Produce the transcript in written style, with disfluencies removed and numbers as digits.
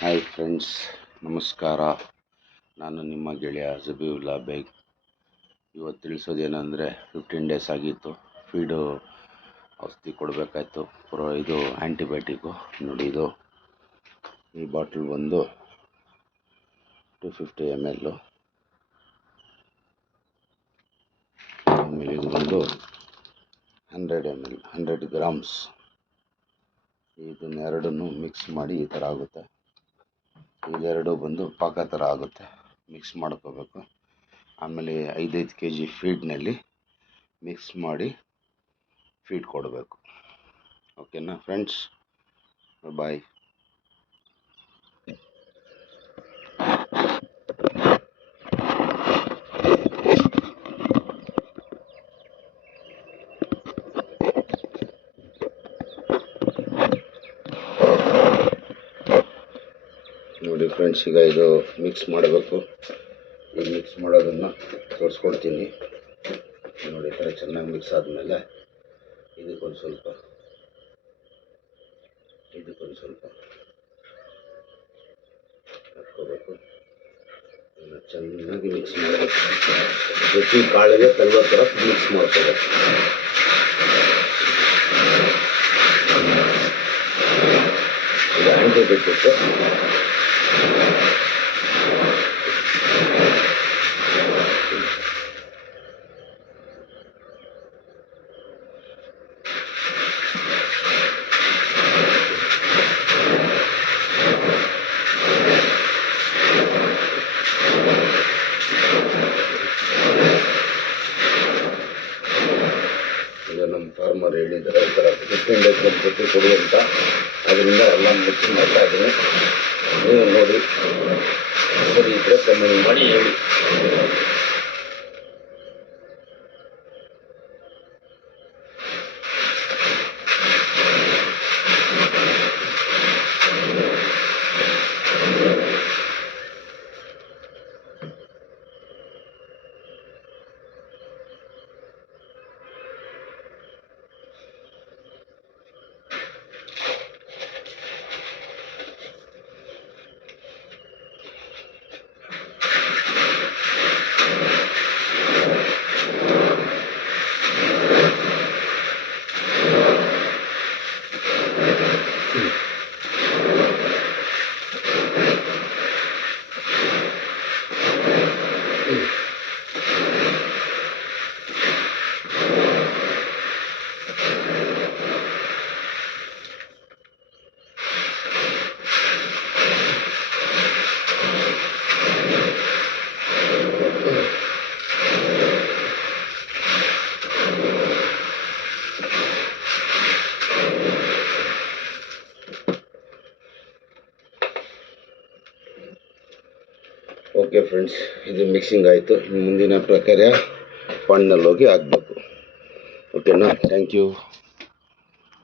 Hi friends, ನಮಸ್ಕಾರ. ನಾನು ನಿಮ್ಮ ಗೆಳೆಯ ಜಬೀವುಲ್ಲಾ ಬೇಗ್. ಇವತ್ತು ತಿಳಿಸೋದೇನೆಂದರೆ 15 ಡೇಸ್ ಆಗಿತ್ತು ಫೀಡು ಔಷಧಿ ಕೊಡಬೇಕಾಯ್ತು. ಇದು ಆ್ಯಂಟಿಬಯೋಟಿಕ್ಕು. ನೋಡಿ, ಇದು ಈ ಬಾಟ್ಲ್ ಬಂದು 250 ml. ಆಮೇಲೆ ಇದು ಬಂದು 100 ml, 100 ಗ್ರಾಮ್ಸ್. ಇದನ್ನೆರಡನ್ನು ಮಿಕ್ಸ್ ಮಾಡಿ ಈ ಥರ ಆಗುತ್ತೆ. ಇದೆರಡು ಬಂದು ಪಾಕ ಥರ ಆಗುತ್ತೆ. ಮಿಕ್ಸ್ ಮಾಡ್ಕೋಬೇಕು. ಆಮೇಲೆ 5 kg ಫೀಡ್ನಲ್ಲಿ ಮಿಕ್ಸ್ ಮಾಡಿ ಫೀಡ್ ಕೊಡಬೇಕು. ಓಕೆನಾ ಫ್ರೆಂಡ್ಸ್? ಬಾಯ್. ನೋಡಿ ಫ್ರೆಂಡ್ಸ್, ಈಗ ಇದು ಮಿಕ್ಸ್ ಮಾಡಬೇಕು. ಈಗ ಮಿಕ್ಸ್ ಮಾಡೋದನ್ನು ತೋರಿಸ್ಕೊಡ್ತೀನಿ. ನೋಡಿ, ಈ ಥರ ಚೆನ್ನಾಗಿ ಮಿಕ್ಸ್ ಆದಮೇಲೆ ಇದಕ್ಕೊಂದು ಸ್ವಲ್ಪ ಹಾಕ್ಕೋಬೇಕು. ಇದನ್ನು ಚೆನ್ನಾಗಿ ಮಿಕ್ಸ್ ಮಾಡಬೇಕು. ಪ್ರತಿ ಕಾಳಿಗೆ ಕಲ್ವ ಥರ ಮಿಕ್ಸ್ ಮಾಡ್ಕೋಬೇಕು. ಇದು ಆ್ಯಂಟಿಬಯೋಟಿಕ್ಕು. ಈಗ ನಮ್ಮ ಫಾರ್ಮರ್ ಹೇಳಿದ್ದಾರೆ ಈ ಥರ 15 ಡೇಸ್ ಜೊತೆ ಕೊಡಿ ಅಂತ. ಅದರಿಂದ ಎಲ್ಲ ಮಿಕ್ಸ್ ಮಾಡ್ತಾ ಇದ್ದೀನಿ. ನೀವು ನೋಡಿ, ಸರಿ ಇದ್ದರೆ ಕಮೆಂಟ್ ಮಾಡಿ ಹೇಳಿ. ಓಕೆ ಫ್ರೆಂಡ್ಸ್, ಇದು ಮಿಕ್ಸಿಂಗ್ ಆಯಿತು. ಮುಂದಿನ ಪ್ರಕಾರ ಪಾಣ್ನಲ್ಲಿ ಹೋಗಿ ಹಾಕಬೇಕು. ಓಕೆನಾ? Thank you.